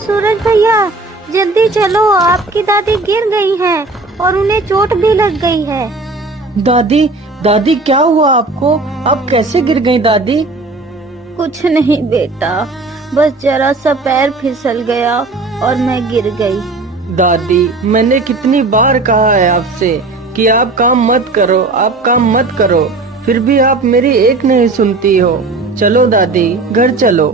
सूरज भैया, जल्दी चलो, आपकी दादी गिर गई हैं और उन्हें चोट भी लग गई है। दादी दादी क्या हुआ आपको? आप कैसे गिर गई दादी? कुछ नहीं बेटा, बस जरा सा पैर फिसल गया और मैं गिर गई। दादी, मैंने कितनी बार कहा है आपसे कि आप काम मत करो, आप काम मत करो, फिर भी आप मेरी एक नहीं सुनती हो। चलो दादी, घर चलो।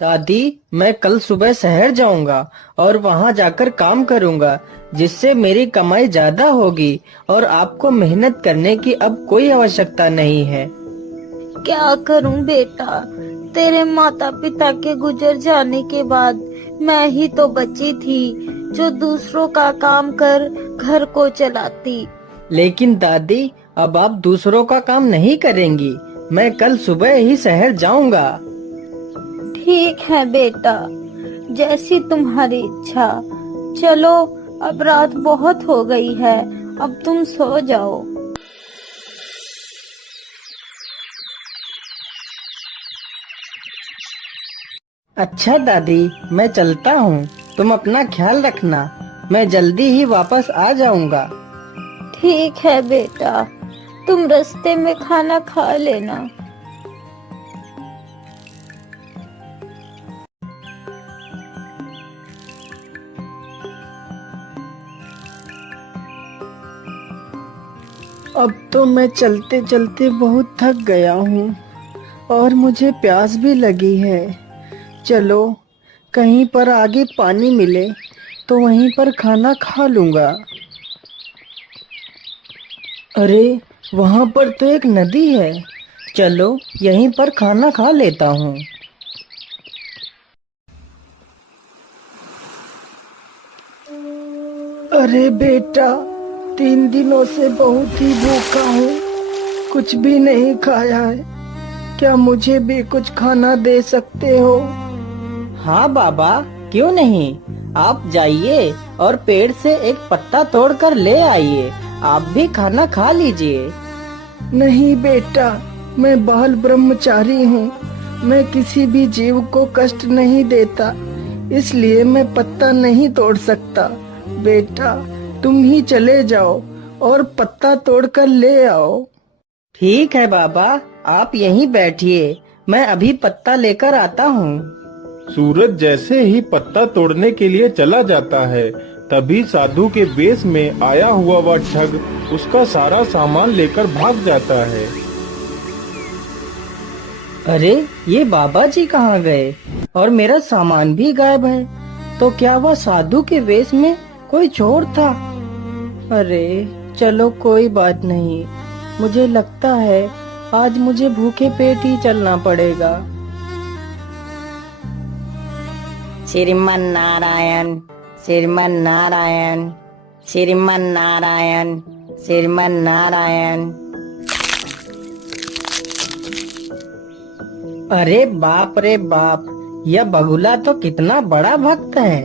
दादी, मैं कल सुबह शहर जाऊंगा और वहां जाकर काम करूंगा, जिससे मेरी कमाई ज्यादा होगी और आपको मेहनत करने की अब कोई आवश्यकता नहीं है। क्या करूं बेटा, तेरे माता पिता के गुजर जाने के बाद मैं ही तो बची थी जो दूसरों का काम कर घर को चलाती। लेकिन दादी, अब आप दूसरों का काम नहीं करेंगी। मैं कल सुबह ही शहर जाऊंगा। ठीक है बेटा, जैसी तुम्हारी इच्छा। चलो, अब रात बहुत हो गई है, अब तुम सो जाओ। अच्छा दादी, मैं चलता हूँ। तुम अपना ख्याल रखना। मैं जल्दी ही वापस आ जाऊंगा। ठीक है बेटा, तुम रास्ते में खाना खा लेना। अब तो मैं चलते चलते बहुत थक गया हूँ और मुझे प्यास भी लगी है। चलो, कहीं पर आगे पानी मिले तो वहीं पर खाना खा लूँगा। अरे, वहाँ पर तो एक नदी है। चलो, यहीं पर खाना खा लेता हूँ। अरे बेटा, 3 दिनों से बहुत ही भूखा हूँ, कुछ भी नहीं खाया है। क्या मुझे भी कुछ खाना दे सकते हो? हाँ बाबा, क्यों नहीं। आप जाइए और पेड़ से एक पत्ता तोड़कर ले आइए। आप भी खाना खा लीजिए। नहीं बेटा, मैं बाल ब्रह्मचारी हूँ। मैं किसी भी जीव को कष्ट नहीं देता, इसलिए मैं पत्ता नहीं तोड़ सकता। बेटा, तुम ही चले जाओ और पत्ता तोड़कर ले आओ। ठीक है बाबा, आप यहीं बैठिए, मैं अभी पत्ता लेकर आता हूँ। सूरज जैसे ही पत्ता तोड़ने के लिए चला जाता है, तभी साधु के वेश में आया हुआ वह ठग उसका सारा सामान लेकर भाग जाता है। अरे, ये बाबा जी कहाँ गए और मेरा सामान भी गायब है। तो क्या वह साधु के वेश में कोई चोर था? अरे चलो, कोई बात नहीं। मुझे लगता है आज मुझे भूखे पेट ही चलना पड़ेगा। श्रीमन नारायण, श्रीमन नारायण, श्रीमन नारायण, श्रीमन नारायण। अरे बाप रे बाप, यह बगुला तो कितना बड़ा भक्त है।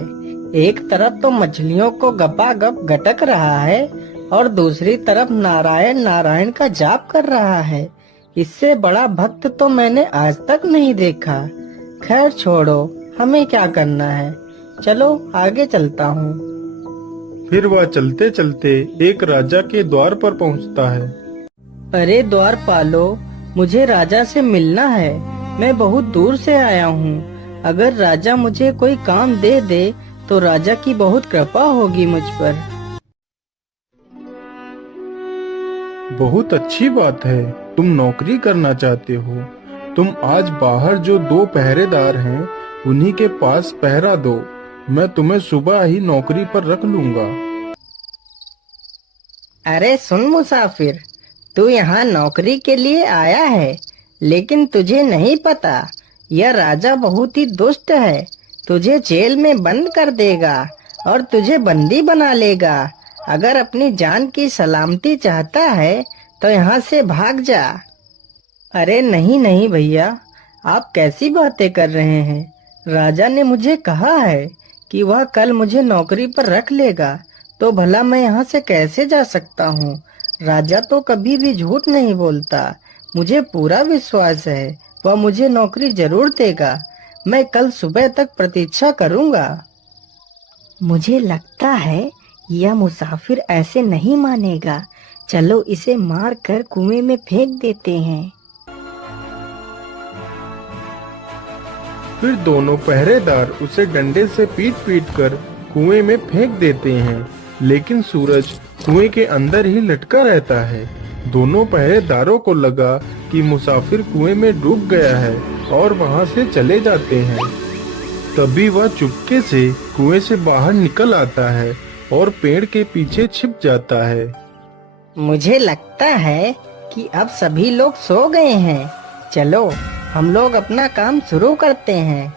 एक तरफ तो मछलियों को गपागप गटक रहा है और दूसरी तरफ नारायण नारायण का जाप कर रहा है। इससे बड़ा भक्त तो मैंने आज तक नहीं देखा। खैर छोड़ो, हमें क्या करना है। चलो आगे चलता हूँ। फिर वह चलते चलते एक राजा के द्वार पर पहुंचता है। अरे द्वारपालो, मुझे राजा से मिलना है। मैं बहुत दूर से आया हूँ। अगर राजा मुझे कोई काम दे दे तो राजा की बहुत कृपा होगी मुझ पर। बहुत अच्छी बात है, तुम नौकरी करना चाहते हो। तुम आज बाहर जो 2 पहरेदार हैं, उन्हीं के पास पहरा दो। मैं तुम्हें सुबह ही नौकरी पर रख लूंगा। अरे सुन मुसाफिर, तू यहाँ नौकरी के लिए आया है, लेकिन तुझे नहीं पता, यह राजा बहुत ही दुष्ट है। तुझे जेल में बंद कर देगा और तुझे बंदी बना लेगा। अगर अपनी जान की सलामती चाहता है तो यहाँ से भाग जा। अरे नहीं नहीं भैया, आप कैसी बातें कर रहे हैं। राजा ने मुझे कहा है कि वह कल मुझे नौकरी पर रख लेगा, तो भला मैं यहाँ से कैसे जा सकता हूँ। राजा तो कभी भी झूठ नहीं बोलता। मुझे पूरा विश्वास है वह मुझे नौकरी जरूर देगा। मैं कल सुबह तक प्रतीक्षा करूँगा। मुझे लगता है यह मुसाफिर ऐसे नहीं मानेगा। चलो इसे मार कर कुएं में फेंक देते हैं। फिर दोनों पहरेदार उसे डंडे से पीट पीट कर कुएं में फेंक देते हैं, लेकिन सूरज कुएं के अंदर ही लटका रहता है। दोनों पहरेदारों को लगा कि मुसाफिर कुएं में डूब गया है और वहां से चले जाते हैं। तभी वह चुपके से कुएं से बाहर निकल आता है और पेड़ के पीछे छिप जाता है। मुझे लगता है कि अब सभी लोग सो गए हैं। चलो हम लोग अपना काम शुरू करते हैं।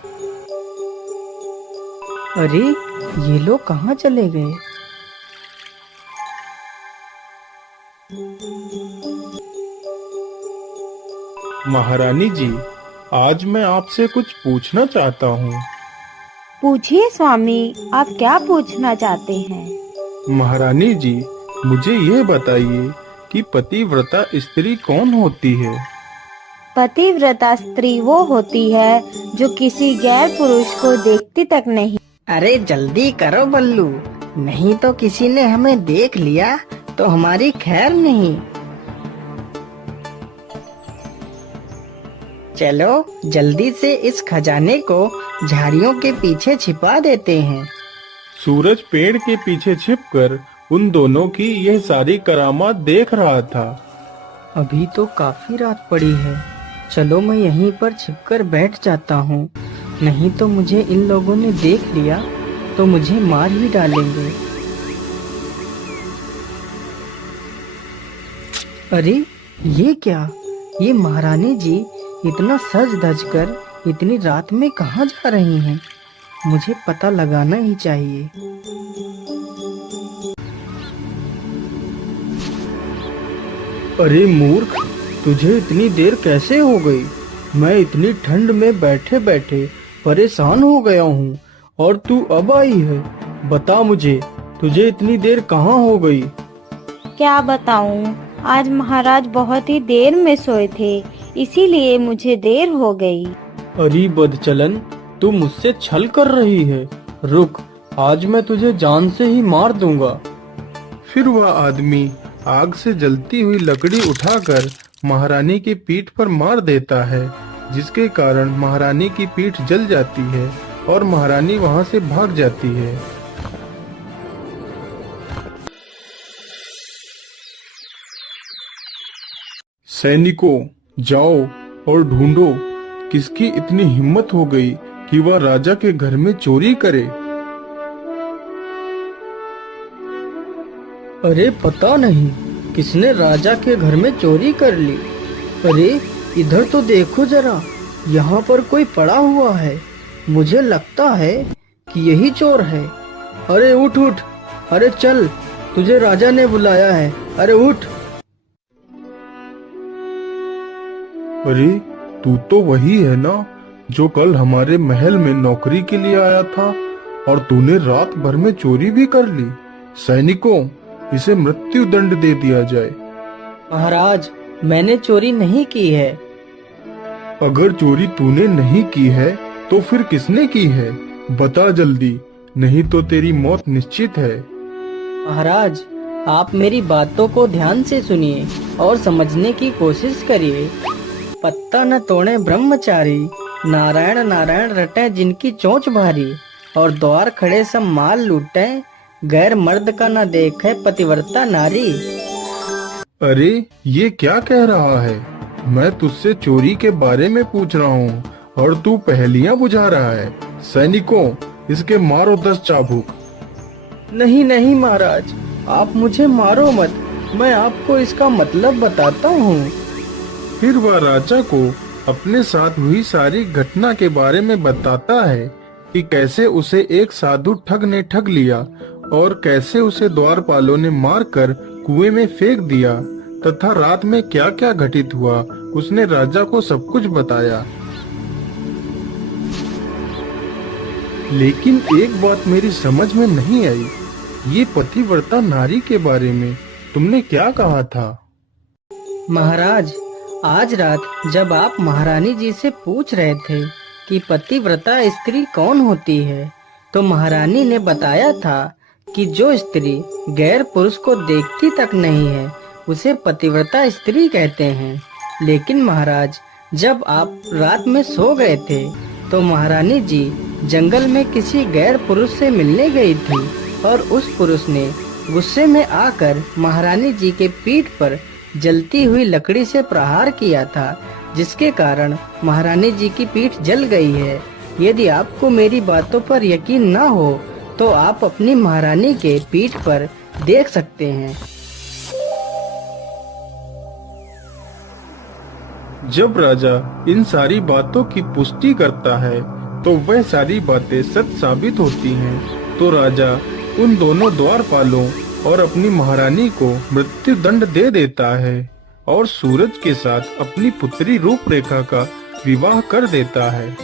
अरे ये लोग कहाँ चले गए? महारानी जी, आज मैं आपसे कुछ पूछना चाहता हूँ। पूछिए स्वामी, आप क्या पूछना चाहते हैं? महारानी जी, मुझे ये बताइए कि पतिव्रता स्त्री कौन होती है? पतिव्रता स्त्री वो होती है जो किसी गैर पुरुष को देखती तक नहीं। अरे जल्दी करो बल्लू, नहीं तो किसी ने हमें देख लिया तो हमारी खैर नहीं। चलो जल्दी से इस खजाने को झाड़ियों के पीछे छिपा देते हैं। सूरज पेड़ के पीछे छिपकर उन दोनों की यह सारी करामात देख रहा था। अभी तो काफी रात पड़ी है, चलो मैं यहीं पर छिपकर बैठ जाता हूँ, नहीं तो मुझे इन लोगों ने देख लिया तो मुझे मार ही डालेंगे। अरे ये क्या, ये महारानी जी इतना सज धज कर इतनी रात में कहाँ जा रही हैं? मुझे पता लगाना ही चाहिए। अरे मूर्ख, तुझे इतनी देर कैसे हो गई? मैं इतनी ठंड में बैठे बैठे परेशान हो गया हूँ और तू अब आई है। बता मुझे, तुझे इतनी देर कहाँ हो गई? क्या बताऊं, आज महाराज बहुत ही देर में सोए थे, इसीलिए मुझे देर हो गई। अरे बदचलन, तू मुझसे छल कर रही है। रुक, आज मैं तुझे जान से ही मार दूंगा। फिर वह आदमी आग से जलती हुई लकड़ी उठाकर महारानी की पीठ पर मार देता है, जिसके कारण महारानी की पीठ जल जाती है और महारानी वहां से भाग जाती है। सैनिकों, जाओ और ढूंढो किसकी इतनी हिम्मत हो गई कि वह राजा के घर में चोरी करे। अरे पता नहीं किसने राजा के घर में चोरी कर ली। अरे इधर तो देखो जरा, यहाँ पर कोई पड़ा हुआ है। मुझे लगता है कि यही चोर है। अरे उठ उठ, अरे चल, तुझे राजा ने बुलाया है। अरे उठ। अरे तू तो वही है ना जो कल हमारे महल में नौकरी के लिए आया था और तूने रात भर में चोरी भी कर ली। सैनिकों, इसे मृत्यु दंड दे दिया जाए। महाराज, मैंने चोरी नहीं की है। अगर चोरी तूने नहीं की है तो फिर किसने की है? बता जल्दी, नहीं तो तेरी मौत निश्चित है। महाराज, आप मेरी बातों को ध्यान से सुनिए और समझने की कोशिश करिए। पत्ता न तोड़े ब्रह्मचारी, नारायण नारायण रटे जिनकी चोंच भारी, और द्वार खड़े सब माल लूटे, गैर मर्द का न देखे पतिव्रता नारी। अरे ये क्या कह रहा है? मैं तुझसे चोरी के बारे में पूछ रहा हूँ और तू पहेलियाँ बुझा रहा है। सैनिकों, इसके मारो 10 चाबुक। नहीं नहीं महाराज, आप मुझे मारो मत, मैं आपको इसका मतलब बताता हूँ। फिर वह राजा को अपने साथ हुई सारी घटना के बारे में बताता है कि कैसे उसे एक साधु ठग ने ठग लिया और कैसे उसे द्वारपालों ने मारकर कुएं में फेंक दिया तथा रात में क्या क्या घटित हुआ। उसने राजा को सब कुछ बताया। लेकिन एक बात मेरी समझ में नहीं आई, ये पतिव्रता नारी के बारे में तुमने क्या कहा था? महाराज, आज रात जब आप महारानी जी से पूछ रहे थे कि पतिव्रता स्त्री कौन होती है, तो महारानी ने बताया था कि जो स्त्री गैर पुरुष को देखती तक नहीं है उसे पतिव्रता स्त्री कहते हैं। लेकिन महाराज, जब आप रात में सो गए थे तो महारानी जी जंगल में किसी गैर पुरुष से मिलने गई थी और उस पुरुष ने गुस्से में आकर महारानी जी के पीठ पर जलती हुई लकड़ी से प्रहार किया था, जिसके कारण महारानी जी की पीठ जल गई है। यदि आपको मेरी बातों पर यकीन न हो तो आप अपनी महारानी के पीठ पर देख सकते हैं। जब राजा इन सारी बातों की पुष्टि करता है तो वह सारी बातें सच साबित होती हैं। तो राजा उन दोनों द्वारपालों और अपनी महारानी को मृत्यु दंड दे देता है और सूरज के साथ अपनी पुत्री रूपरेखा का विवाह कर देता है।